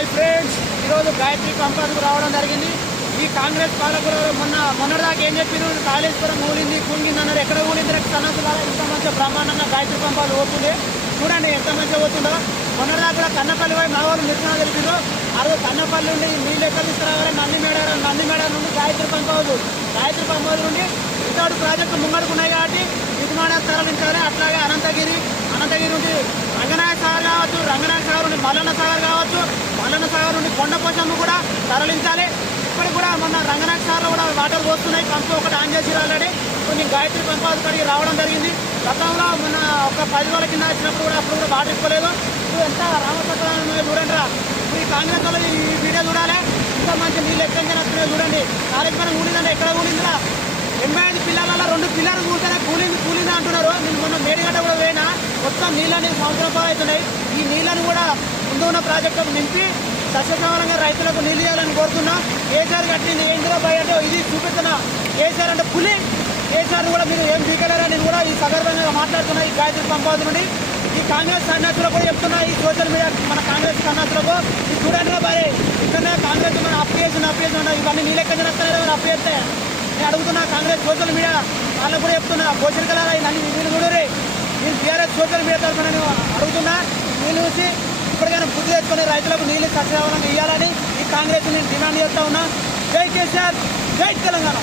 Hi friends, ఈరోజు గాయత్రి పంపాలకు రావడం జరిగింది. ఈ కాంగ్రెస్ పాలకులు మొన్నటిదాకా ఏం చెప్పారు, కాళేశ్వరం కూలింది కుంగింది అన్నారు. ఎక్కడ కూలింది సన్నసు కాలం ఇంత మంచిగా బ్రహ్మాండంగా గాయత్రి పంపాలు పోతుంది. చూడండి ఎంత మంచిగా పోతుందో. మొన్నటిదాకా కూడా కన్నపల్లి పోయి మా వాళ్ళు నిర్ణయం తెలిపారు. ఆ రోజు కన్నపల్లి నుండి నీళ్ళు ఎక్కడ తీసుకురావాలి, నందిమేడ నుండి గాయత్రి పంపాలు నుండి ఇంతటి ప్రాజెక్టు ముంగడుకున్నాయి కాబట్టి నిర్మాణాలు తరలించాలి. అట్లాగే అనంతగిరి నుండి రంగనాయక సాగర్ కావచ్చు, రంగనాయక సాగర్ నుండి మల్లన్న సాగర్ కావచ్చు, మల్లన్న సాగర్ నుండి కొండపోచమ్మ కూడా తరలించాలి. ఇప్పటికి కూడా మొన్న రంగనాయక సాగర్లో కూడా వాటర్ పోస్తున్నాయి. పంపు ఒకటి ఆన్ చేసి ఆల్రెడీ కొన్ని గాయత్రి పంపాలు కడిగి రావడం జరిగింది. గతంలో మొన్న ఒక 10 రోజుల కింద వచ్చినప్పుడు కూడా అప్పుడు కూడా వాటర్ ఇవ్వలేదు. ఇప్పుడు ఎంత రామపట్నం చూడండి రా. ఇప్పుడు ఈ కాంగ్రెస్ వాళ్ళు ఈ వీడియో చూడాలి. ఇంకా మంచి నీళ్ళు ఎక్కడికి వస్తున్నాయో చూడండి. కాళేశ్వరం కూలిందంటే ఎక్కడ కూలిందిరా? 85 పిల్లల 2 పిల్లలు కూలితేనే కూలింది అంటున్నారు. నేను మొన్న మేడిగడ్డ కూడా పోయినా, మొత్తం నీళ్ళు అనేది సంవత్సరం అవుతున్నాయి. ఈ నీళ్ళని కూడా ముందు ఉన్న ప్రాజెక్టుకు నింపి సస్యశ్యామలంగా రైతులకు నీళ్ళు ఇవ్వాలని కోరుతున్నా. కేసీఆర్ కట్టింది ఏంటిలో బయట ఇది చూపిస్తున్నా. కేసీఆర్ అంటే పులి. కేసీఆర్ కూడా మీరు ఏం బీకలేరా నేను కూడా ఈ సందర్భంగా మాట్లాడుతున్నా. ఈ గాయత్రి పంపాదు నుండి ఈ కాంగ్రెస్ సన్యాసులకు కూడా చెప్తున్నా. ఈ సోషల్ మీడియా మన కాంగ్రెస్ సన్యాసులకు ఈ చూడండి బాయ్, ఇక్కడనే కాంగ్రెస్ మన అప్లికేషన్ ఇవన్నీ నీళ్ళు ఎక్కడ చేస్తున్నారో అప్పు చేస్తే నేను అడుగుతున్నా. కాంగ్రెస్ సోషల్ మీడియా వాళ్ళకు కూడా చెప్తున్నా. భోజన కలరా నన్ను వీళ్ళు చూడరే. నేను టీఆర్ఎస్ సోషల్ మీడియా తరఫున నేను అడుగుతున్నా. నీళ్ళు చూసి ఇప్పటికైనా బుద్ధి తెచ్చుకుని రైతులకు నీళ్ళు సస్యశ్యామలంగా ఇవ్వాలని ఈ కాంగ్రెస్ నేను డిమాండ్ చేస్తా ఉన్నా. జై కేసీఆర్, జై తెలంగాణ.